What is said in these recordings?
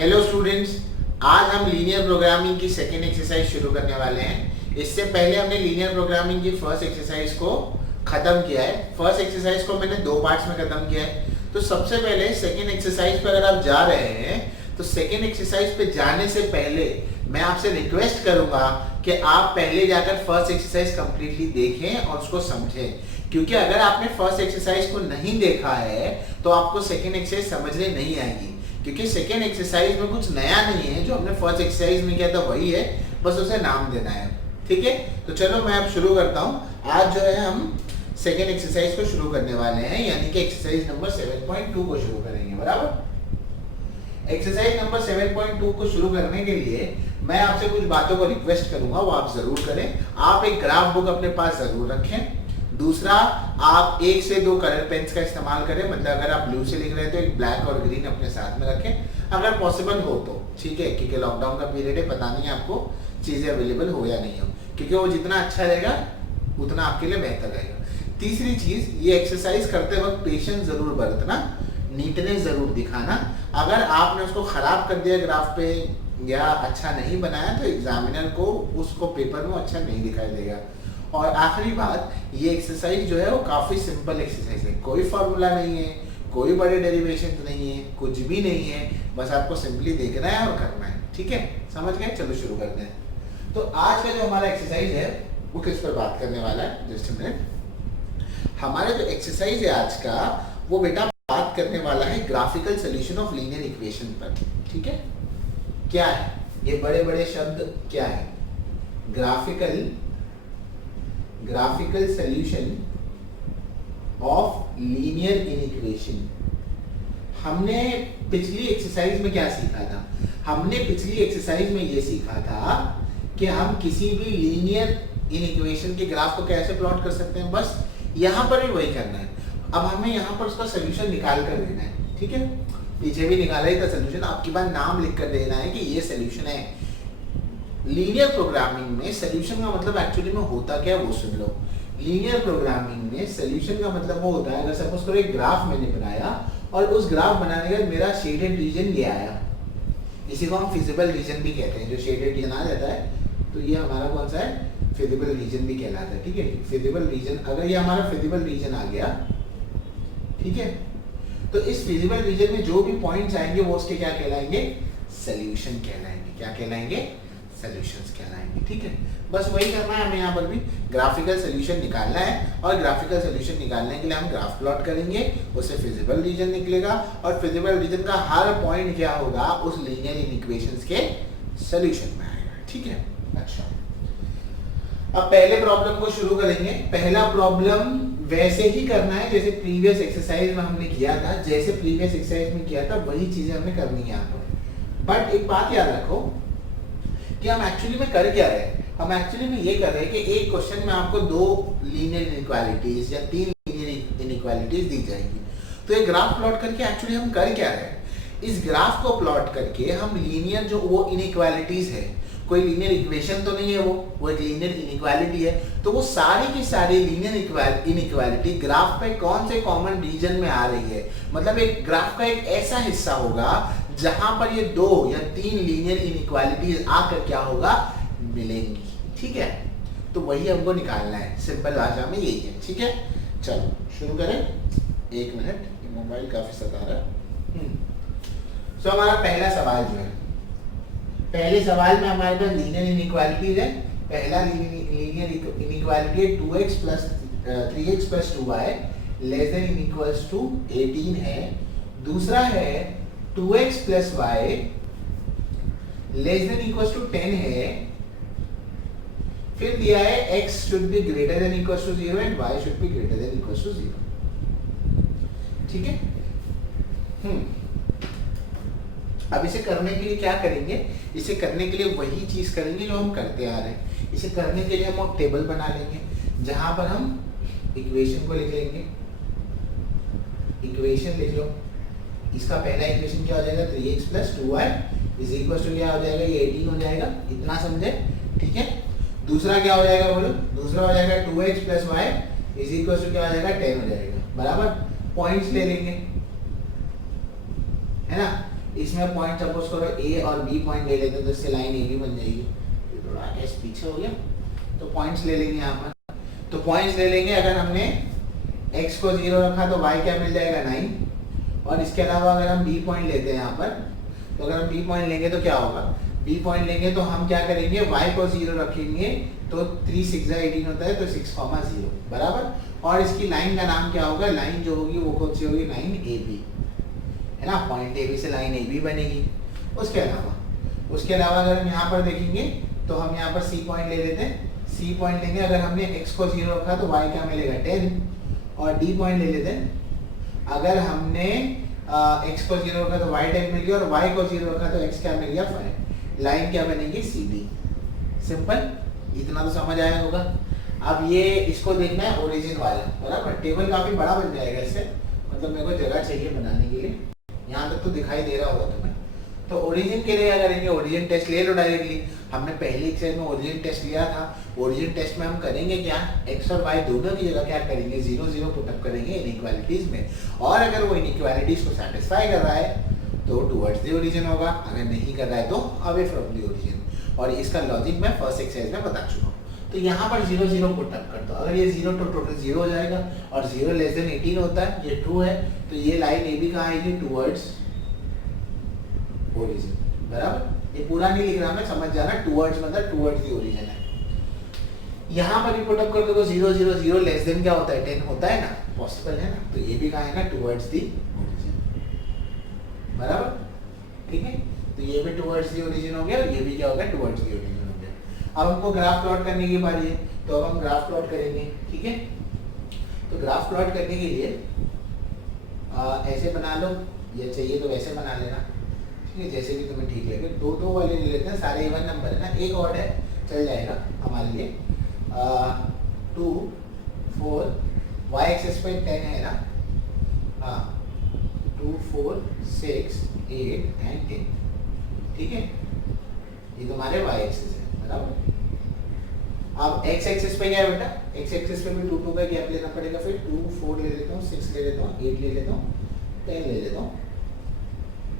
Hello students, आज हम linear programming की सेकेंड एक्सरसाइज शुरू करने वाले हैं। इससे पहले हमने लीनियर प्रोग्रामिंग की फर्स्ट एक्सरसाइज को खत्म किया है। फर्स्ट एक्सरसाइज को मैंने दो पार्ट्स में खत्म किया है। तो सबसे पहले सेकेंड एक्सरसाइज पे अगर आप जा रहे हैं तो सेकेंड एक्सरसाइज पे जाने से पहले मैं आपसे रिक्वेस्ट करूंगा कि आप पहले जाकर फर्स्ट एक्सरसाइज कंप्लीटली देखें और उसको समझें, क्योंकि अगर आपने फर्स्ट एक्सरसाइज को नहीं देखा है तो आपको सेकेंड एक्सरसाइज समझने नहीं आएगी, क्योंकि सेकेंड एक्सरसाइज में कुछ नया नहीं है। जो हमने फर्स्ट एक्सरसाइज में किया था वही है, बस उसे नाम देना है। ठीक है, तो चलो मैं अब शुरू करता हूँ। आज जो है हम सेकेंड एक्सरसाइज को शुरू करने वाले हैं, यानी कि एक्सरसाइज नंबर 7.2 को शुरू करेंगे। बराबर। एक्सरसाइज नंबर 7.2 को शुरू करने के लिए मैं आपसे कुछ बातों को रिक्वेस्ट करूंगा, वो आप जरूर करें। आप एक ग्राफ बुक अपने पास जरूर रखें। दूसरा, आप 1 से 2 कलर पेन्स का इस्तेमाल करें, मतलब अगर आप ब्लू से लिख रहे हैं तो एक ब्लैक और ग्रीन अपने साथ में रखें अगर पॉसिबल हो तो। ठीक है, क्योंकि लॉकडाउन का पीरियड है, पता नहीं आपको चीजें अवेलेबल हो या नहीं हो, क्योंकि वो जितना अच्छा रहेगा उतना आपके लिए बेहतर रहेगा। तीसरी चीज, ये एक्सरसाइज करते वक्त पेशेंस जरूर बरतना, नीटनेस जरूर दिखाना। अगर आपने उसको खराब कर दिया ग्राफ पे या अच्छा नहीं बनाया तो एग्जामिनर को उसको पेपर में अच्छा नहीं दिखाई देगा। और आखिरी बात, ये एक्सरसाइज जो है वो काफी सिंपल एक्सरसाइज है, कोई फॉर्मूला नहीं है, कोई बड़े डेरिवेशन नहीं है, कुछ भी नहीं है, बस आपको सिंपली देखना है और करना है। ठीक है, समझ गए? चलो शुरू करते हैं। तो आज का जो हमारा एक्सरसाइज है वो किस पर बात करने वाला है, जस्ट अ मिनट। हमारा जो एक्सरसाइज है आज का, वो बेटा बात करने वाला है graphical solution of linear equation पर। ठीक है, क्या है ये बड़े बड़े शब्द, क्या है? Graphical solution of linear equation. हमने पिछली एक्सरसाइज में क्या सीखा था? हमने पिछली एक्सरसाइज में ये सीखा था कि हम किसी भी लीनियर इक्वेशन के ग्राफ को कैसे प्लॉट कर सकते हैं। बस यहाँ पर भी वही करना है। अब हमें यहाँ पर उसका सोल्यूशन निकाल कर देना है। ठीक है, पीछे भी निकाला ही था सोल्यूशन, आपके पास नाम लिख कर देना है कि ये सोल्यूशन है। लीनियर प्रोग्रामिंग में सोल्यूशन का मतलब एक्चुअली में होता क्या है वो सुन लो। लीनियर प्रोग्रामिंग में सोल्यूशन का मतलब वो होता है, अगर सपोज करो एक ग्राफ मैंने बनाया और उस ग्राफ बनाने के बाद मेरा शेडेड रीजन ये आया, इसी को हम फिजिबल रीजन भी कहते हैं। जो शेडेड रीजन आ जाता है तो ये हमारा कौन सा है? फिजिबल रीजन भी कहलाता है। ठीक है, फिजिबल रीजन, अगर ये हमारा फिजिबल रीजन आ गया, ठीक है, तो इस फिजिबल रीजन में जो भी पॉइंट्स आएंगे वो उसके क्या कहलाएंगे? सोल्यूशन कहलाएंगे। क्या कहलाएंगे? सॉल्यूशंस कहलाएंगे। ठीक है, बस वही करना है हमें। यहाँ पर भी ग्राफिकल सॉल्यूशन निकालना है, और ग्राफिकल सॉल्यूशन निकालने के लिए हम ग्राफ प्लॉट करेंगे, उससे फिजिबल रीजन निकलेगा, और फिजिबल रीजन का हर पॉइंट क्या होगा? उस लीनियर इक्वेशंस के सॉल्यूशन में आएगा। ठीक है, अच्छा, अब पहले प्रॉब्लम को शुरू करेंगे। पहला प्रॉब्लम वैसे ही करना है जैसे प्रीवियस एक्सरसाइज में हमने किया था। जैसे प्रीवियस एक्सरसाइज में किया था वही चीजें हमने करनी है यहाँ पर। बट एक बात याद रखो कि हम एक्चुअली में कर क्या रहे हैं। हम एक्चुअली में ये कर रहे हैं कि एक क्वेश्चन में आपको 2 लीनियर इनइक्वालिटीज या 3 लीनियर इनइक्वालिटीज दी जाएगी। तो ये ग्राफ प्लॉट करके एक्चुअली हम कर क्या रहे हैं? इस ग्राफ को प्लॉट करके हम लीनियर जो वो इनइक्वालिटीज है, कोई लीनियर इक्वेशन तो नहीं है, वो एक लीनियर इनइक्वालिटी है, तो वो सारी की सारी लीनियर इनइक्वालिटी ग्राफ पे कौन से कॉमन रीजन में आ रही है। मतलब एक ग्राफ का एक ऐसा हिस्सा होगा जहां पर ये 2 या 3 लीनियर इनइक्वालिटीज आकर क्या होगा? मिलेंगी। ठीक है, तो वही हमको निकालना है, सिंपल भाषा में यही है। ठीक है, चलो शुरू करें। 1 मिनट, मोबाइल काफी सता रहा है। तो हमारा पहला सवाल जो है, पहले सवाल में हमारे पास लीनियर इनइक्वालिटीज है। पहला लीनियर इनइक्वालिटी है 2x + 3x + 2y less than equals to 18 है। दूसरा है 2x + y less than equals to 10 है। फिर दिया है x should be greater than equals to 0 and y should be greater than equals to 0। ठीक है, अब इसे करने के लिए क्या करेंगे? इसे करने के लिए वही चीज करेंगे जो हम करते आ रहे हैं। इसे करने के लिए हम टेबल बना लेंगे जहां पर हम इक्वेशन को लिख लेंगे। इक्वेशन लिख लो। इसका पहला इक्वेशन क्या हो जाएगा? 3x + 2y is equal to क्या हो जाएगा? ये 18 हो जाएगा। इतना समझे? ठीक है, दूसरा क्या हो जाएगा बोलो? दूसरा हो जाएगा 2x + y is equal to क्या हो जाएगा? 10 हो जाएगा। बराबर, पॉइंट्स ले लेंगे, है ना। इसमें पॉइंट सपोज करो ए और बी पॉइंट ले लेते हैं तो इससे लाइन ए बी बन जाएगी। ये थोड़ा एस पीछे हो गया, तो पॉइंट्स ले लेंगे यहाँ पर। तो पॉइंट्स ले लेंगे, अगर हमने x को 0 रखा तो y क्या मिल जाएगा 9। और इसके अलावा अगर हम b पॉइंट लेते हैं यहाँ पर, तो अगर हम b पॉइंट लेंगे तो क्या होगा, b पॉइंट लेंगे तो हम क्या करेंगे, y को 0 रखेंगे तो 3 6 18 होता है, तो 6,0 बराबर। और इसकी लाइन का नाम क्या होगा, लाइन जो होगी वो कौन सी होगी, लाइन ए बी, है ना। पॉइंट ए बी से लाइन ए बी बनेगी। उसके अलावा अगर हम यहाँ पर देखेंगे तो हम यहाँ पर सी पॉइंट ले लेते हैं। सी पॉइंट लेंगे, अगर हमने x को 0 रखा तो y क्या मिलेगा 10। और डी पॉइंट ले लेते हैं, अगर हमने x को 0 रखा तो y 10 मिल गया, और y को 0 रखा तो x क्या मिल गया 5। लाइन क्या बनेगी, सी डी। सिंपल, इतना तो समझ आया होगा। अब ये इसको देखना है ओरिजिन वाला, बराबर। टेबल काफी बड़ा बन जाएगा इससे, मतलब मेरे को जगह चाहिए बनाने के लिए। यहाँ तक तो दिखाई दे रहा होगा तुम्हें। तो ओरिजिन के लिए क्या करेंगे, ओरिजिन टेस्ट ले लो डायरेक्टली। हमने पहली एक्सरसाइज में ओरिजिन टेस्ट लिया था। ओरिजिन टेस्ट में हम करेंगे क्या, x और y दोनों की जगह क्या करेंगे, 0 0 पुटअप करेंगे इनइक्वालिटीज में। और अगर वो इनइक्वालिटीज को सेटिस्फाई कर रहा है तो टुवर्ड्स द ओरिजिन होगा, अगर नहीं कर रहा है तो अवे फ्रॉम द ओरिजिन। और इसका लॉजिक मैं फर्स्ट एक्सरसाइज में बता चुका हूँ। तो यहाँ पर 0 0 पुटअप कर दो, अगर ये 0 तो टोटल 0 हो जाएगा, और 0 लेस देन 18 होता है, ये ट्रू है, तो ये लाइन ए बी कहाँ आएगी, टुवर्ड्स ओरिजिन, बराबर। ये पूरा नहीं लिख रहा मैं, समझ जाना, टुवर्ड्स मतलब टुवर्ड्स द ओरिजिन है। यहाँ पर भी पुटअप कर दो तो 0 0 0 लेस देन क्या होता है, 10 होता है ना, पॉसिबल है ना। तो ये भी कहाँ आएगा, टुवर्ड्स द ओरिजिन, बराबर। ठीक है, तो ये भी टुवर्ड्स द ओरिजिन हो गया, और ये भी क्या होगा, टुवर्ड्स द ओरिजिन हो गया। अब हमको ग्राफ प्लॉट करने की बारी है, तो अब हम ग्राफ प्लॉट करेंगे। ठीक है, तो ग्राफ प्लॉट करने के लिए ऐसे बना लो, या चाहिए तो वैसे बना लेना, ठीक है, जैसे भी तुम्हें ठीक लगे। दो दो वाले ले लेते हैं, सारे इवन नंबर है ना, एक ऑड है चल जाएगा हमारे लिए। 2 4 y एक्सिस पे 10 है ना, हाँ 2 4 6 8 एंड 10, ठीक है, ये तुम्हारे y एक्सिस है, बराबर। अब x एक्सिस पे क्या है बेटा, x एक्सिस पे भी 2 2 का गैप लेना पड़ेगा, फिर 2 4 ले लेता हूँ, 6 ले लेता हूँ, 8 ले लेता हूँ, 10 ले लेता हूँ।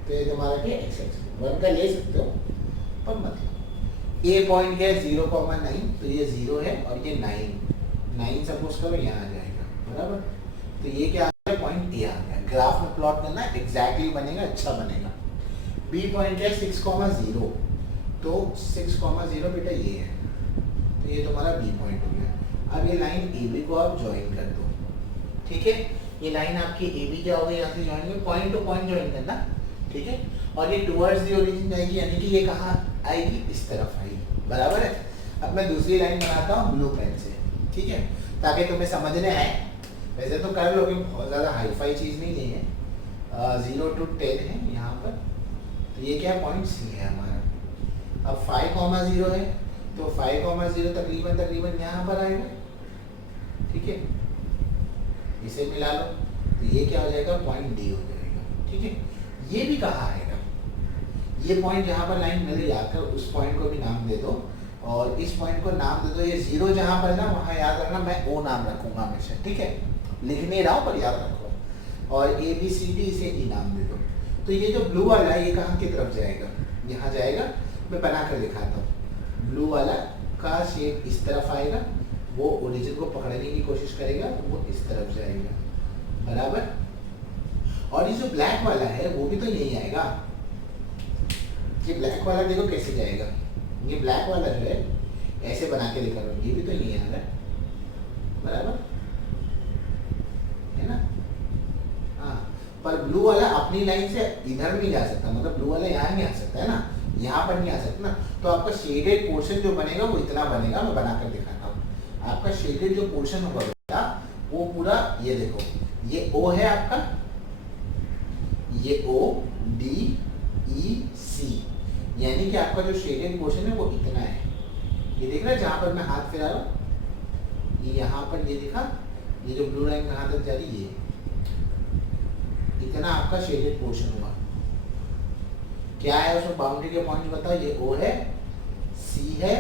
तो ये तुम्हारा क्या x एक्सिस 1 का ले सकते हो, पर मतलब a पॉइंट क्या है 0,9, तो ये 0 है, और ये 9 सपोज करो यहाँ आ जाएगा, बराबर। तो ये क्या आ गया, पॉइंट a आ गया। ग्राफ में प्लॉट करना एग्जैक्टली बनेगा, अच्छा बनेगा। b पॉइंट क्या है 6,0, तो 6,0 बेटा ये है, तो ये तुम्हारा b पॉइंट हो गया। अब ये लाइन AB को आप ज्वाइन कर दो, ठीक है, ये लाइन आपकी AB क्या होगी, यहाँ से ज्वाइन कर, पॉइंट टू पॉइंट ज्वाइन करना, ठीक है। और ये टुवर्ड्स द ओरिजिन जाएगी, यानी कि ये कहाँ आएगी, इस तरफ आएगी, बराबर है। अब मैं दूसरी लाइन बनाता हूँ ब्लू पेन से, ठीक है, ताकि तुम्हें समझने आए। वैसे तो कर लो कि बहुत ज़्यादा हाईफाई चीज़ नहीं है। 0 to 10 है यहाँ पर, तो ये क्या पॉइंट C है हमारा। अब 5,0 है, तो 5,0 तकरीबन यहाँ पर आएगा, ठीक है, इसे मिला लो, तो ये क्या हो जाएगा, पॉइंट D हो जाएगा, ठीक है। ये भी कहाँ आएगा, ये पॉइंट जहाँ पर लाइन मिल जाकर उस पॉइंट को भी नाम दे दो, और इस पॉइंट को नाम दे दो, ये 0 जहाँ पर ना, वहाँ याद रखना मैं O नाम रखूंगा हमेशा, ठीक है, लिख नहीं रहा हूँ पर याद रखो। और ABCD इसे E नाम दे दो। तो ये जो ब्लू वाला है ये कहाँ की तरफ जाएगा, यहाँ जाएगा, मैं बना कर दिखाता हूँ। ब्लू वाला का शेप इस तरफ आएगा, वो ओरिजिन को पकड़ने की कोशिश करेगा, वो इस तरफ जाएगा, बराबर। और ये जो ब्लैक वाला है वो भी तो यही आएगा। ये ब्लैक वाला देखो कैसे जाएगा, ये ब्लैक वाला जो है ऐसे बना के दिखा रहा हूँ, ये भी तो यही आ रहा है, बराबर है ना। हाँ, पर ब्लू वाला अपनी लाइन से इधर नहीं जा सकता, मतलब ब्लू वाला यहाँ नहीं आ सकता है ना, यहाँ पर नहीं आ सकता ना। तो आपका शेडेड पोर्शन जो बनेगा वो इतना बनेगा, मैं बनाकर दिखाता हूँ। आपका शेडेड जो पोर्शन होगा बेटा वो पूरा, ये देखो, ये O है आपका, ये O D E C, यानी कि आपका जो शेडेड पोर्शन है वो इतना है। ये देख रहा है जहाँ पर मैं हाथ फिरा रहा हूँ, ये यहाँ पर ये दिखा, ये जो ब्लू लाइन कहाँ तक जा रही है, इतना आपका शेडेड पोर्शन हुआ। क्या है उसमें बाउंड्री के पॉइंट बताओ, ये O है, C है,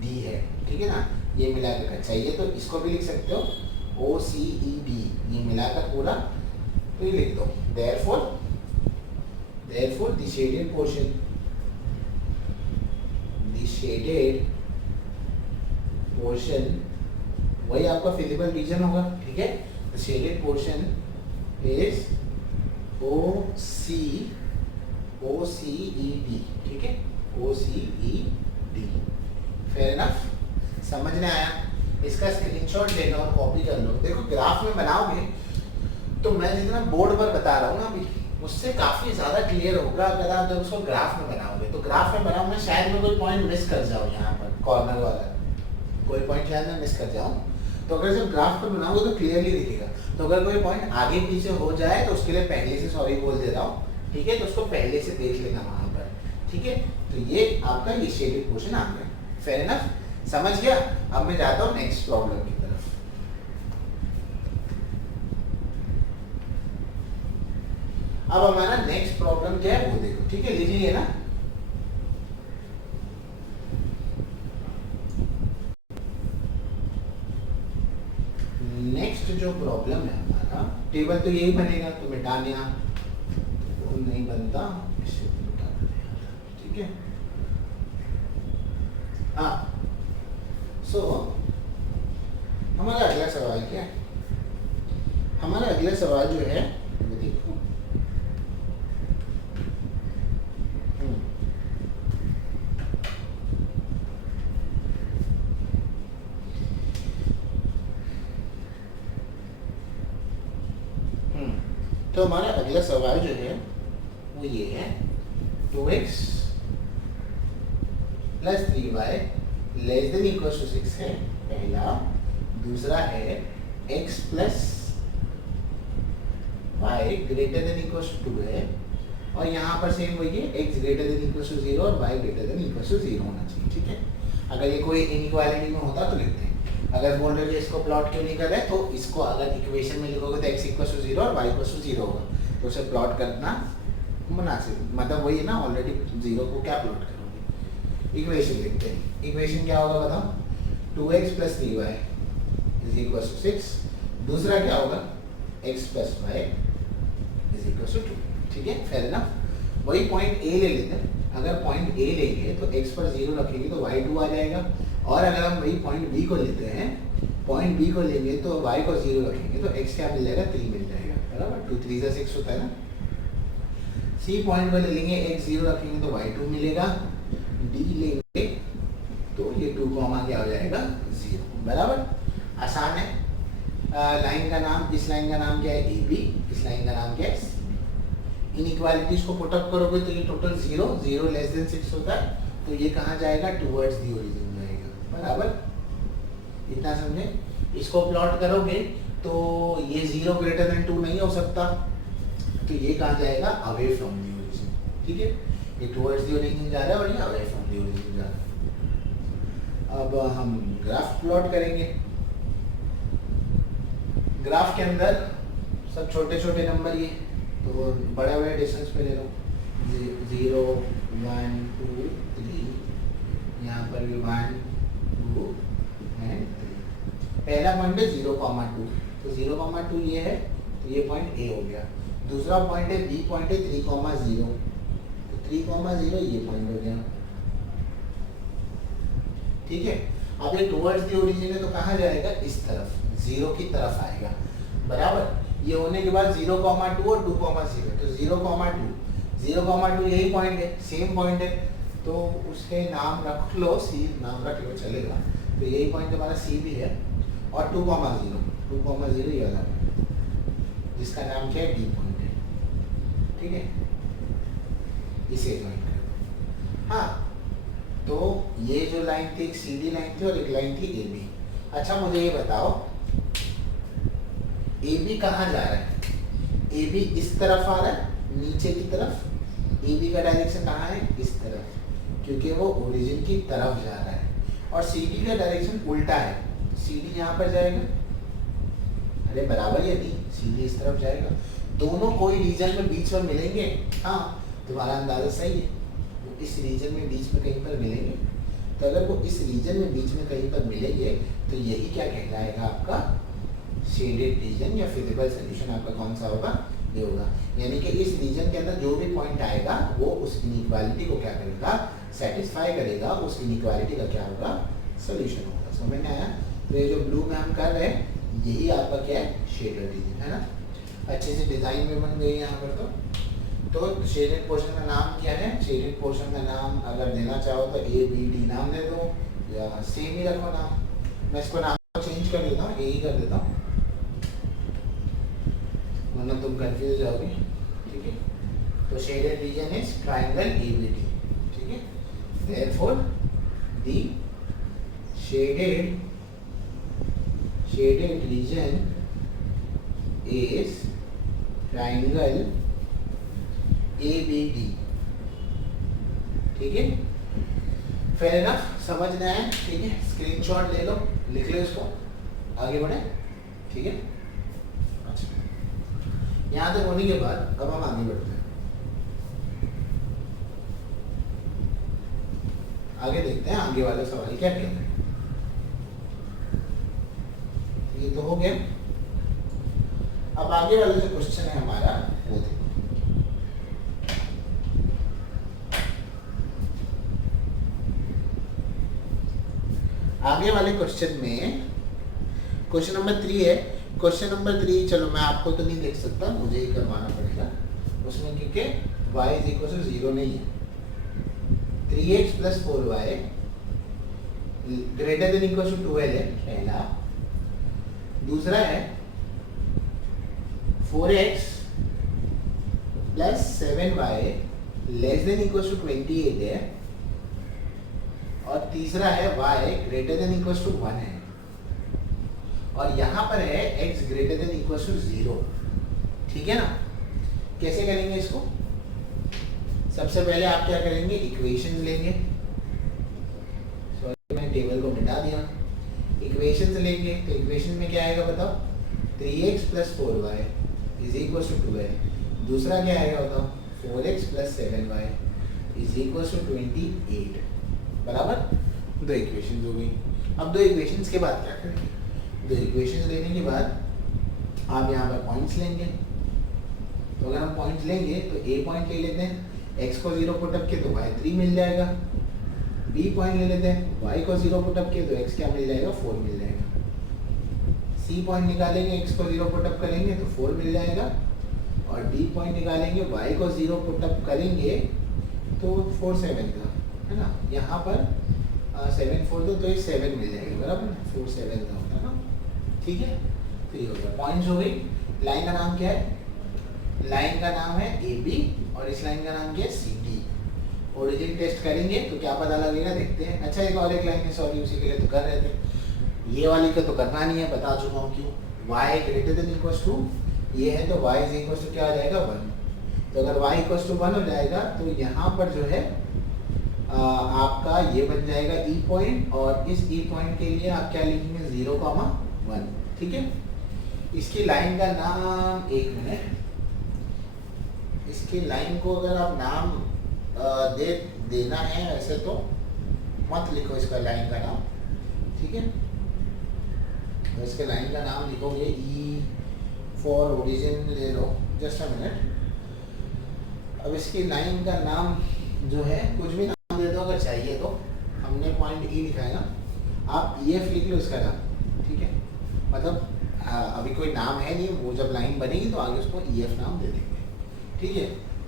D है, ठीक है ना, ये मिलाकर चाहिए तो इसको भी लिख सकते हो, OCED, ये मिलाकर पूरा तो ये लिख दो। therefore the shaded portion, the shaded portion वही आपका फिजिबल रीजन होगा, ठीक है। the shaded portion is OCED, ठीक है, OCED, फेयर इनफ, समझ में आया। इसका स्क्रीनशॉट ले लो और कॉपी कर लो। देखो ग्राफ में बनाओगे तो मैं जितना बोर्ड पर बता रहा हूँ ना अभी, उससे काफी ज्यादा क्लियर होगा अगर आप जब उसको ग्राफ में बनाओगे। तो ग्राफ में बनाओ, मैं शायद मैं कोई पॉइंट मिस कर जाऊँ, यहाँ पर कॉर्नर वाला कोई पॉइंट शायद मैं मिस कर जाऊँ, तो अगर जब ग्राफ पर बनाओगे तो क्लियरली दिखेगा। तो अगर कोई पॉइंट आगे पीछे हो जाए तो उसके लिए पहले से सॉरी बोल दे रहा हूँ, ठीक है, तो उसको पहले से देख लेना वहां पर, ठीक है। तो ये आपका ये शेडेड पोर्शन आ गया, फेयर इनफ, समझ गया। अब मैं जाता हूँ नेक्स्ट प्रॉब्लम की तरफ। अब हमारा नेक्स्ट प्रॉब्लम क्या है वो देखो, ठीक है, लिख लिए ना। नेक्स्ट जो प्रॉब्लम है हमारा, टेबल तो यही बनेगा, तो मिटाने तो नहीं बनता, इसे मिटा देते, ठीक है। हाँ, सो हमारा अगला सवाल क्या है? हमारा अगला सवाल जो है वो देखो, तो हमारा अगला सवाल जो है वो ये है, 2x plus 3y less than equal to 6 है पहला। दूसरा है x plus y greater than equal to 2 है, और यहाँ पर सेम वही है, x greater than equal to 0 और y greater than equal to 0 होना चाहिए, ठीक है। अगर ये कोई इनइक्वालिटी में होता तो लिखते हैं, अगर बोल रहे हो इसको प्लॉट क्यों नहीं कर रहे, तो इसको अगर इक्वेशन में लिखोगे तो x इक्वल टू 0 और y इक्वल टू 0 होगा, तो उसे प्लॉट करना मुनासिब, मतलब वही है ना, ऑलरेडी 0 को क्या प्लॉट करोगे, इक्वेशन लिखते हैं। इक्वेशन क्या होगा बताओ, 2x plus 3y is equal to 6। दूसरा क्या होगा, x plus y is equal to 2, ठीक है, फेयर इनफ। वही पॉइंट A ले लेते हैं, अगर पॉइंट A लेंगे तो x पर 0 रखेंगे तो y 2 आ जाएगा, और अगर हम वही पॉइंट B को लेते हैं, पॉइंट B को लेंगे तो y को 0 रखेंगे तो x क्या मिल जाएगा, 3 मिल जाएगा, बराबर, 2 3 से 6 होता है ना। C पॉइंट को ले लेंगे, x 0 रखेंगे तो y 2 मिलेगा, D लेंगे तो ये 2 क्या हो जाएगा 0, बराबर, आसान है। लाइन का नाम, इस लाइन का नाम क्या है AB, इस लाइन का नाम क्या है, इनइक्वालिटीज को पुट अप करोगे तो ये टोटल 0 लेस देन 6 होता है, तो ये कहाँ जाएगा, टुवर्ड्स दी ओरिजिन जाएगा, बराबर, इतना समझे। इसको प्लॉट करोगे तो ये 0 ग्रेटर देन 2 नहीं हो सकता, तो ये कहाँ जाएगा, अवे फ्रॉम दी ओरिजिन, ठीक है, ये टुवर्ड्स दी ओरिजिन जा रहा है और ये अवे फ्रॉम दी ओरिजिन जा रहा है। अब हम ग्राफ प्लॉट करेंगे। ग्राफ के अंदर सब छोटे छोटे नंबर ये, तो बड़े बड़े डिस्टेंस पे ले लो, 0 1 2 3, यहाँ पर भी 1 2 एंड 3। पहला पॉइंट है 0,2, तो 0,2 ये है, तो ये पॉइंट A हो गया। दूसरा पॉइंट है B पॉइंट है 3,0, तो 3,0 ये पॉइंट हो गया, ठीक है। अब ये टुवर्ड्स दी ओरिजिन है तो कहाँ जाएगा, इस तरफ, 0 की तरफ आएगा, बराबर। ये होने के बाद 0,2 और 2,0, तो 0,2 यही पॉइंट है, सेम पॉइंट है, तो उसके नाम रख लो, C नाम रख लो चलेगा, तो यही पॉइंट हमारा C भी है, और 2,0 ये वाला जिसका नाम क्या है D पॉइंट है, ठीक है, इसे ज्वाइन कर दो। हाँ, तो ये जो लाइन थी एक CD लाइन थी और एक लाइन थी AB। अच्छा मुझे ये बताओ, AB कहाँ जा रहा है, AB इस तरफ आ रहा है, नीचे की तरफ। AB का डायरेक्शन कहाँ है, इस तरफ, क्योंकि वो ओरिजिन की तरफ जा रहा है, और CD का डायरेक्शन उल्टा है, तो CD यहाँ पर जाएगा, अरे बराबर है नहीं, CD इस तरफ जाएगा, दोनों कोई रीजन में बीच में मिलेंगे। हाँ, तुम्हारा अंदाजा सही है, वो इस रीजन में बीच में कहीं पर मिलेंगे, तो अगर वो इस रीजन में बीच में कहीं पर मिलेंगे तो यही क्या कहलाएगा, आपका शेडेड रीजन, या फिजिबल सॉल्यूशन आपका कौन सा होगा, ये होगा, यानी कि इस रीजन के अंदर जो भी पॉइंट आएगा वो उस इनइक्वालिटी को क्या करेगा, सेटिस्फाई करेगा, उस इनइक्वालिटी का क्या होगा, सोल्यूशन होगा। समझ में आया? तो ये जो ब्लू में हम कर रहे हैं यही आपका क्या है, शेडेड रीजन है ना। अच्छे से डिजाइन में बन गई यहाँ पर। तो शेडेड पोर्शन का नाम क्या है, शेडेड पोर्शन का नाम अगर देना चाहो तो ABD नाम दे दो या सेम ही रखो नाम। मैं इसको नाम चेंज कर देता हूँ, यही कर देता हूँ वरना तुम कंफ्यूज जाओगे। ठीक है, तो shaded region is triangle ABD। ठीक है, therefore the shaded region is triangle ABD। ठीक है, फेयर इनफ, समझना है। ठीक है, स्क्रीनशॉट ले लो, लिख लो इसको, आगे बढ़े। ठीक है, अच्छा यहाँ तक होने के बाद अब हम आगे बढ़ते हैं, आगे देखते हैं आगे वाले सवाल क्या कहते हैं। ये तो हो गया। अब आगे वाला जो क्वेश्चन है हमारा वो देखो। आगे वाले क्वेश्चन में क्वेश्चन नंबर 3 है। क्वेश्चन नंबर 3 चलो मैं आपको तो नहीं देख सकता, मुझे ही करवाना पड़ेगा उसमें, क्योंकि y = 0 नहीं है। 3x + 4y ≥ 12 है पहला। दूसरा है 4x + 7y ≤ 28 है। और तीसरा है y ≥ 1 है। और यहाँ पर है x ≥ 0। ठीक है ना। कैसे करेंगे इसको? सबसे पहले आप क्या करेंगे, इक्वेशंस लेंगे। सॉरी मैंने टेबल को मिटा दिया। इक्वेशंस लेंगे तो इक्वेशन में क्या आएगा बताओ, 3x + 4y = 12। दूसरा क्या आएगा बताओ, 4x + 7y = 28। बराबर, दो इक्वेशंस हो गई। अब दो इक्वेशंस के बाद क्या करेंगे, दो इक्वेशंस लेने के बाद आप यहाँ पर पॉइंट्स लेंगे। तो अगर हम पॉइंट्स लेंगे तो A पॉइंट ले लेते हैं, x को 0 पुट अप किए तो y 3 मिल जाएगा। B पॉइंट ले लेते हैं, y को 0 पुट अप किए तो x क्या मिल जाएगा, 4 मिल जाएगा। C पॉइंट निकालेंगे, x को 0 पुट अप करेंगे तो 4 मिल जाएगा। और D पॉइंट निकालेंगे, y को 0 पुट अप करेंगे तो 4 7 का है ना, यहाँ पर 7 4 दो तो ये 7 मिल जाएगी। बराबर, 4 7 का होता है ना। ठीक है, तो ये हो गया, पॉइंट्स हो गई। लाइन का नाम क्या है, लाइन का नाम है AB और इस लाइन का नाम क्या है, CD। ओरिजिन टेस्ट करेंगे तो क्या पता लगेगा, देखते हैं। अच्छा एक और एक लाइन है, सॉरी उसी के लिए तो कर रहे थे, ये वाली का तो करना नहीं है, बता चुका हूँ क्यों। y > ये है तो y = क्या आ जाएगा, 1। तो अगर y = 1 हो जाएगा तो यहाँ पर जो है आपका ये बन जाएगा E पॉइंट। और इस E पॉइंट के लिए आप क्या लिखेंगे, 0,1। ठीक है, इसकी लाइन का नाम, एक मिनट, इसकी लाइन को अगर आप नाम देना है वैसे तो मत लिखो इसका लाइन का नाम। ठीक है, तो इसके लाइन का नाम लिखोगे E फॉर ओरिजिन ले लो, जस्ट अ मिनट। अब इसकी लाइन का नाम जो है कुछ भी नाम दे दो अगर चाहिए तो। हमने पॉइंट E लिखा है ना, आप EF लिख लो इसका नाम। ठीक है, मतलब अभी कोई नाम है नहीं, वो जब लाइन बनेगी तो आगे उसको EF नाम दे देंगे। ठीक है,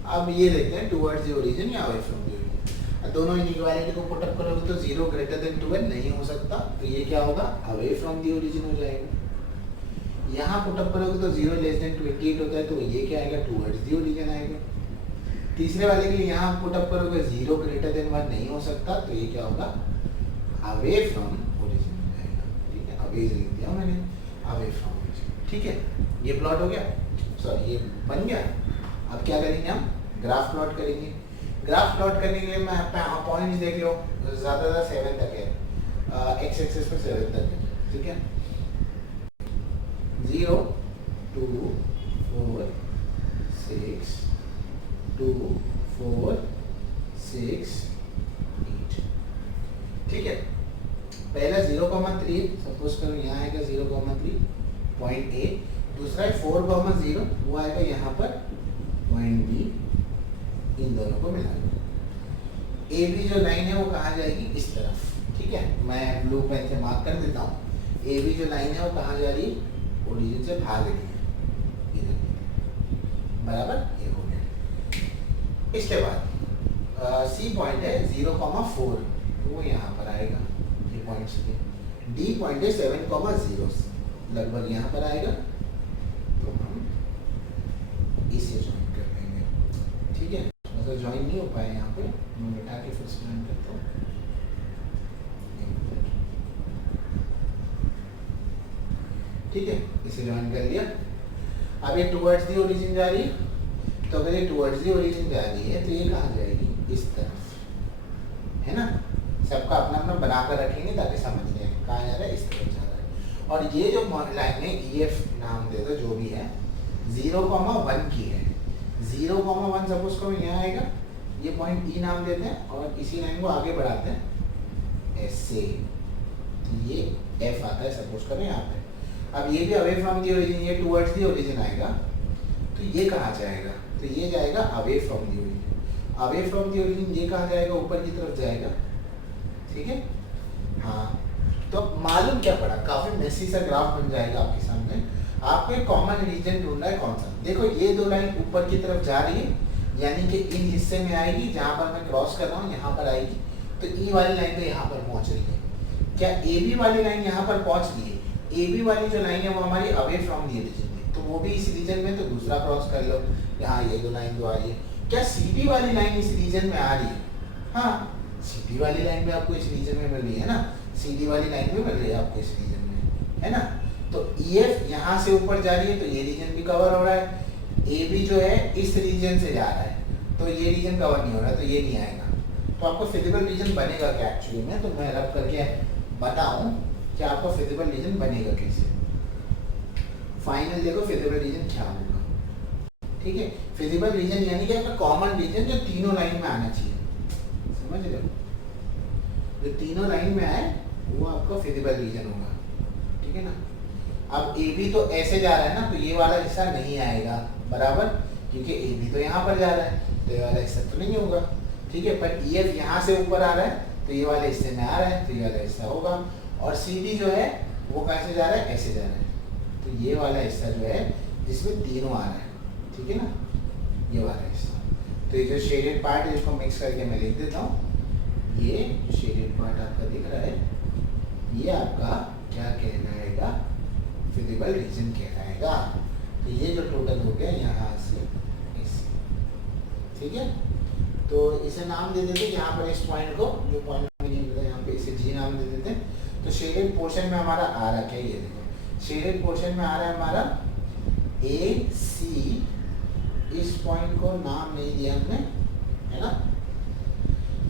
अब ये देखते हैं टुवर्ड्स द ओरिजिन या अवे फ्रॉम द ओरिजिन। दोनों इनइक्वालिटी को पुट अप करोगे तो 0 > 12 नहीं हो सकता, तो ये क्या होगा, अवे फ्रॉम द ओरिजिन हो जाएगा। यहाँ पुट अप करोगे तो 0 < 28 होता है, तो ये क्या आएगा, टुवर्ड्स द ओरिजिन आएगा। तीसरे वाले के लिए यहाँ पुट अप करोगे 0 > 1 नहीं हो सकता, तो ये क्या होगा, अवे फ्रॉम ओरिजिन हो जाएगा। ठीक है, अवे लिख दिया मैंने, अवे फ्रॉम ओरिजिन। ठीक है, ये प्लॉट हो गया, सॉरी ये बन गया। अब क्या करेंगे, हम ग्राफ प्लॉट करेंगे। ग्राफ प्लॉट करने के लिए मैं पॉइंट्स देख लो, ज़्यादा 7 तक है, एक्स एक्सिस पर 7 तक है। ठीक है, 0 2 4 6 2 4 6 8। ठीक है, पहला 0,3 सपोज करो यहाँ आएगा 0,3 पॉइंट A। दूसरा है 4,0 वो आएगा यहाँ पर पॉइंट बी, इन दोनों को मिला दो। ए बी जो लाइन है वो कहाँ जाएगी, इस तरफ, ठीक है। मैं ब्लू पेन से मार्क कर देता हूँ। ए बी जो लाइन है वो कहाँ जा रही है, ओरिजिन से भाग रही है इधर, बराबर, ये हो गया। इसके बाद सी पॉइंट है 0,4, तो वो यहाँ पर आएगा, ये पॉइंट से। डी पॉइंट है 7,0, लगभग यहाँ पर आएगा, तो हम इसे ज्वाइन कर लेंगे, ठीक है। मतलब ज्वाइन नहीं हो पाए यहाँ पे, मैं मिटा के फिर से ज्वाइन करता हूँ। ठीक है, इसे ज्वाइन कर लिया। अब ये टुवर्ड्स दी ओरिजिन जा रही है, तो अगर ये टुवर्ड्स दी ओरिजिन जा रही है तो ये कहाँ जाएगी, इस तरफ, है ना। सबका अपना अपना बनाकर रखेंगे ताकि समझ लें कहाँ जा रहा है, इस तरफ जा रहा है। और ये जो लाइन है EF नाम दे दो, जो भी है 0,1 की है। 0,1 सपोज करो यहाँ आएगा, ये पॉइंट E नाम देते हैं और इसी लाइन को आगे बढ़ाते हैं ऐसे, तो ये F आता है सपोज करें यहाँ पे। अब ये भी अवे फ्रॉम दी ओरिजिन, ये टुवर्ड्स दी ओरिजिन आएगा, तो ये कहाँ जाएगा, तो ये जाएगा away from the origin. Away from the origin ये कहाँ जाएगा, ऊपर की तरफ जाएगा, ठीक है। हाँ, तो मालूम क्या पड़ा, काफी मेसी सा ग्राफ बन जाएगा आपके सामने। आपको एक कॉमन रीजन ढूंढना है, कौन सा। देखो ये दो लाइन ऊपर की तरफ जा रही है, यानी कि इन हिस्से में आएगी जहां पर मैं क्रॉस कर रहा हूँ, यहाँ पर आएगी, तो ई वाली लाइन तो यहाँ पर पहुंच रही है। क्या ए बी वाली लाइन यहाँ पर पहुंच गई है, ए बी वाली जो लाइन है वो हमारी अवे फ्रॉम दी ओरिजिन है, तो वो भी इस रीजन में, तो दूसरा क्रॉस कर लो, यहाँ ये दो लाइन जो आ रही है। क्या सी डी वाली लाइन इस रीजन में आ रही है, हाँ, सी डी वाली लाइन भी आपको इस रीजन में मिल रही है ना, सी डी वाली लाइन भी मिल रही है आपको इस रीजन में, है ना। तो EF यहाँ से ऊपर जा रही है, तो ये रीजन भी कवर हो रहा है। ए बी जो है इस रीजन से जा रहा है, तो ये रीजन कवर नहीं हो रहा है, तो ये नहीं आएगा। तो आपको फिजिबल रीजन बनेगा क्या एक्चुअली में, तो मैं रब करके बताऊं कि आपको फिजिबल रीजन बनेगा कैसे। फाइनल देखो फिजिबल रीजन क्या होगा, ठीक है। फिजिबल रीजन यानी कि आपका कॉमन रीजन जो तीनों लाइन में आना चाहिए, समझ रहे हो, जो तीनों लाइन में आए वो आपका फिजिबल रीजन होगा, ठीक है ना। अब ए बी तो ऐसे जा रहा है ना, तो ये वाला हिस्सा नहीं आएगा, बराबर, क्योंकि ए बी तो यहाँ पर जा रहा है, तो ये वाला हिस्सा तो नहीं होगा, ठीक है। पर EF यहाँ से ऊपर आ रहा है, तो ये वाले हिस्से में आ रहा है, तो ये वाला हिस्सा होगा। और CD जो है वो कैसे जा रहा है, ऐसे जा रहा है, तो ये वाला हिस्सा जो है जिसमें तीनों आ रहा है, ठीक है ना, ये वाला हिस्सा। तो ये जो शेडेड पार्ट है इसको मिक्स करके मैं लिख देता हूँ। ये जो शेडेड पार्ट आपका दिख रहा है, ये आपका क्या कहलाएगा, फिजिबल रीजन कहलाएगा। तो ये जो टोटल हो गया यहाँ से ऐसे, ठीक है। तो इसे नाम दे देते यहाँ पर, इस पॉइंट को, जो पॉइंट नहीं मिलता यहाँ पे, इसे G नाम दे देते हैं। तो शेडेड पोर्शन में हमारा आ रहा है, ये देखो शेडेड पोर्शन में आ रहा है हमारा AC, इस पॉइंट को नाम नहीं दिया हमने, है ना।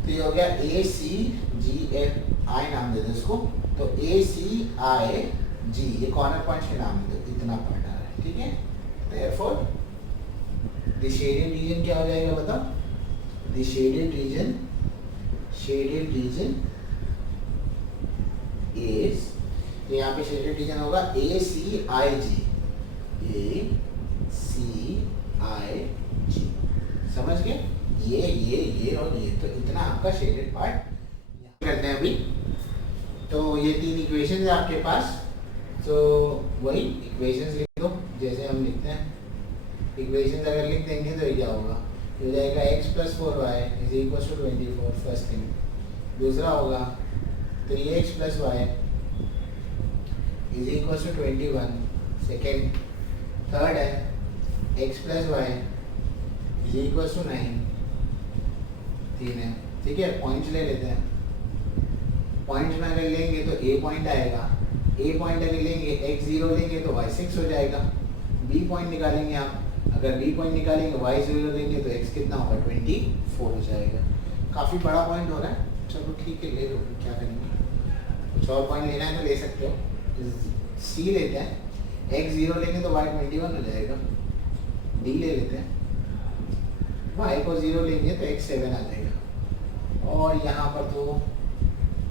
तो ये हो गया ACGFI नाम दे दो इसको, तो ACIG, ये कॉर्नर पॉइंट के नाम दे दो, इतना पॉइंट आ रहा है, ठीक है। Therefore the shaded region क्या हो जाएगा बताओ, the shaded region is, तो यहाँ पे shaded region होगा ACIG, समझ गए, ये और ये, तो इतना आपका शेडेड पार्ट करते हैं अभी। तो ये तीन इक्वेशन है आपके पास, तो वही इक्वेशंस लिख दो जैसे हम लिखते हैं। इक्वेशंस अगर लिख देंगे तो ये क्या होगा, हो जाएगा x + 4y = 24, फर्स्ट थिंग। दूसरा होगा 3x + y = 21, सेकेंड। थर्ड है x + y = 9, तीन है, ठीक है। पॉइंट्स ले लेते हैं, पॉइंट्स में अगर लेंगे तो a पॉइंट आएगा, a पॉइंट अगर लेंगे x0 लेंगे तो y6 हो जाएगा। b पॉइंट निकालेंगे आप, अगर b पॉइंट निकालेंगे y0 लेंगे तो x कितना होगा, 24 हो जाएगा। काफ़ी बड़ा पॉइंट हो रहा है, चलो ठीक है ले लो, क्या करेंगे, कुछ और पॉइंट लेना है तो ले सकते हो। c लेते हैं, x0 लेंगे तो y21 हो जाएगा। d ले लेते हैं, y को 0 लेंगे तो x7 आ जाएगा। और यहाँ पर तो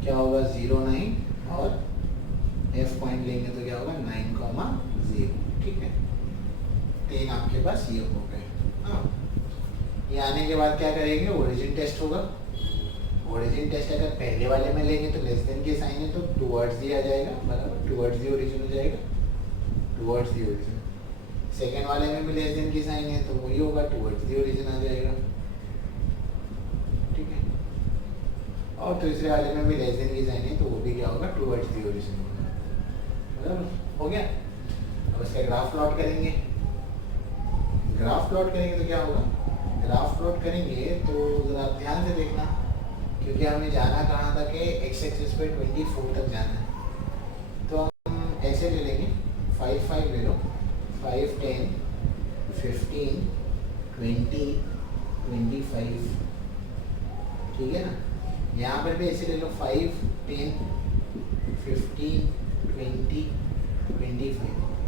क्या होगा 0, 9, और f पॉइंट लेंगे तो क्या होगा 9, 0, ठीक है। तीन आपके पास ये हो गए। हाँ, ये आने के बाद क्या करेंगे, ओरिजिन टेस्ट होगा। ओरिजिन टेस्ट अगर पहले वाले में लेंगे तो लेस देन के साइन है तो टुवर्ड्स दी आ जाएगा, बराबर, टुवर्ड्स दी ओरिजिन हो जाएगा, टुवर्ड्स दी ओरिजिन। सेकेंड वाले में भी लेस देन की साइन है तो वही होगा, टुवर्ड्स दी ओरिजिन आ जाएगा, ठीक है। और तीसरे वाले में भी लेस देन की साइन है तो वो भी क्या होगा, टुवर्ड्स दी ओरिजिन होगा, बराबर हो गया। अब इसका ग्राफ प्लॉट करेंगे। ग्राफ प्लॉट करेंगे तो क्या होगा, ग्राफ प्लॉट करेंगे तो जरा ध्यान से देखना, क्योंकि हमें जाना कहाँ तक है, एक्स एक्सिस पे 24 तक जाना है। तो हम ऐसे ले लेंगे, 5 5 ले लो, 5 10 15 20 25, ठीक है ना। यहाँ पर भी ऐसे ले लो, 5 10 15 20 25।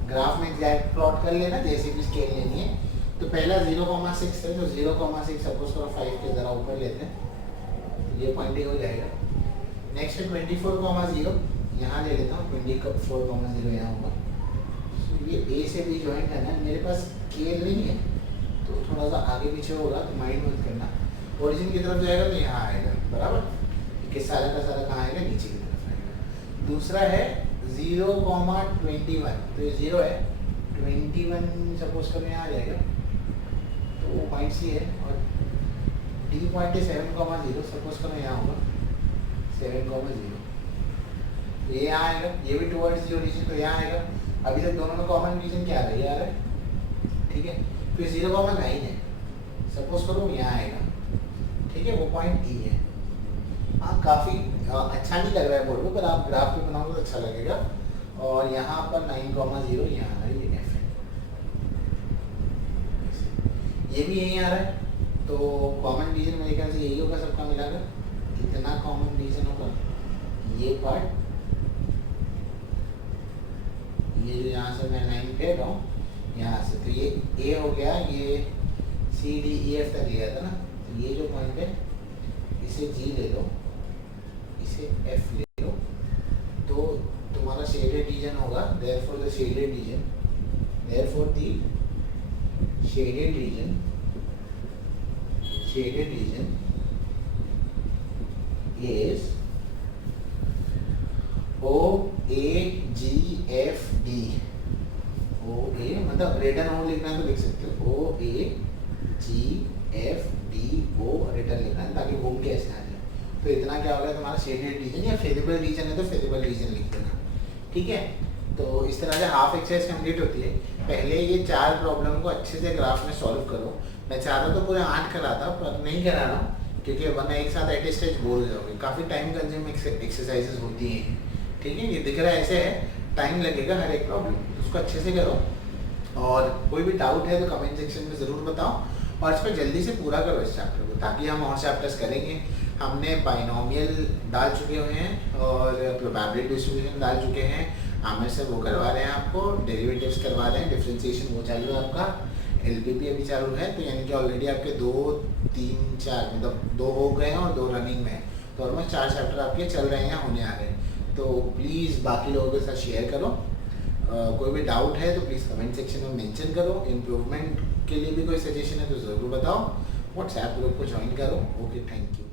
ग्राफ में एग्जैक्ट प्लॉट कर लेना, जैसे भी स्केल लेनी है। तो पहला 0,6 है तो 0,6 सपोज करो 5 के ज़रा ऊपर लेते हैं, तो ये पॉइंट हो जाएगा। नेक्स्ट है 24,0, यहाँ ले लेता हूँ, 24,0 यहाँ होगा। तो ये ए से बी ज्वाइन करना है, मेरे पास स्केल नहीं है तो थोड़ा सा आगे पीछे होगा, तो माइंड मत करना। ओरिजिन की तरफ जाएगा तो यहाँ आएगा, बराबर, कि सारा का सारा कहाँ आएगा, नीचे की तरफ आएगा। दूसरा है 0,21, तो ये 0 है, 21 सपोज करो यहाँ आ जाएगा, तो वो पॉइंट सी है। और डी पॉइंट है 7,0, सपोज करो यहाँ होगा 7,0, ये यहाँ आएगा, ये भी टुवर्ड्स दी ओरिजिन तो यहाँ आएगा। अभी तक दोनों में कॉमन रीजन क्या आ रहा है, ये आ रहा है, ठीक है। फिर 0,9 है, सपोज करो यहाँ आएगा, ठीक है, वो पॉइंट ई है। हाँ, काफ़ी अच्छा नहीं लग रहा है बोर्ड पर आप ग्राफ पे बनाओगे तो अच्छा लगेगा। और यहाँ पर 9,0 यहाँ आ रहा है, ये एफ है, ये भी यहीं आ रहा है। तो कॉमन रीजन मेरे ख्याल से यही होगा सबका मिलाकर, इतना कॉमन रीजन होगा, ये पार्ट, ये जो यहाँ से मैं लाइन फेर रहा हूँ यहाँ से, तो ये ए हो गया, ये सी डी ई एफ तक लिया था ना, तो ये जो पॉइंट है इसे जी ले लो, इसे एफ ले लो, तो तुम्हारा शेडेड रीजन होगा। Therefore the shaded region, therefore the shaded region is O A G F D। O A मतलब रिटर्न O लिखना है तो लिख सकते हो, O A G F D O return लिखना है, ताकि घूम के ऐसे आ जाए। तो इतना क्या होगा तुम्हारा शेडेड रीजन, या फेजिबल रीजन है तो फेजिबल रीजन लिख देना, ठीक है। तो इस तरह से हाफ एक्सरसाइज कंप्लीट होती है। पहले ये 4 प्रॉब्लम को अच्छे से ग्राफ में सॉल्व करो। मैं चाहता तो पूरे 8 करा था, पर नहीं करा रहा हूँ क्योंकि वरना एक साथ एट स्टेज बोल जाओगे। काफ़ी टाइम कंज्यूम एक्सरसाइजेज होती हैं, ठीक है। ये दिख रहा है ऐसे है, टाइम लगेगा हर एक प्रॉब्लम, उसको अच्छे से करो। और कोई भी डाउट है तो कमेंट सेक्शन में ज़रूर बताओ, और इस पर जल्दी से पूरा करो इस चैप्टर को, ताकि हम और चैप्टर्स करेंगे। हमने बाइनोमियल डाल चुके हुए हैं और प्रोबेबिलिटी डिस्ट्रीब्यूशन डाल चुके हैं, आमिर से वो करवा रहे हैं आपको, डेरिवेटिव्स करवा रहे हैं, डिफरेंशिएशन वो चालू है आपका, एलपीपी अभी चालू है। तो यानी कि ऑलरेडी आपके 2 3 4 मतलब 2 हो गए हैं और 2 रनिंग में, तो ऑलमोस्ट 4 चैप्टर आपके चल रहे हैं, होने आ रहे हैं। तो प्लीज़ बाकी लोगों के साथ शेयर करो। कोई भी डाउट है तो प्लीज़ कमेंट सेक्शन में मेंशन करो। इम्प्रूवमेंट के लिए भी कोई सजेशन है तो ज़रूर बताओ। व्हाट्सएप ग्रुप को ज्वाइन करो। Okay, thank you.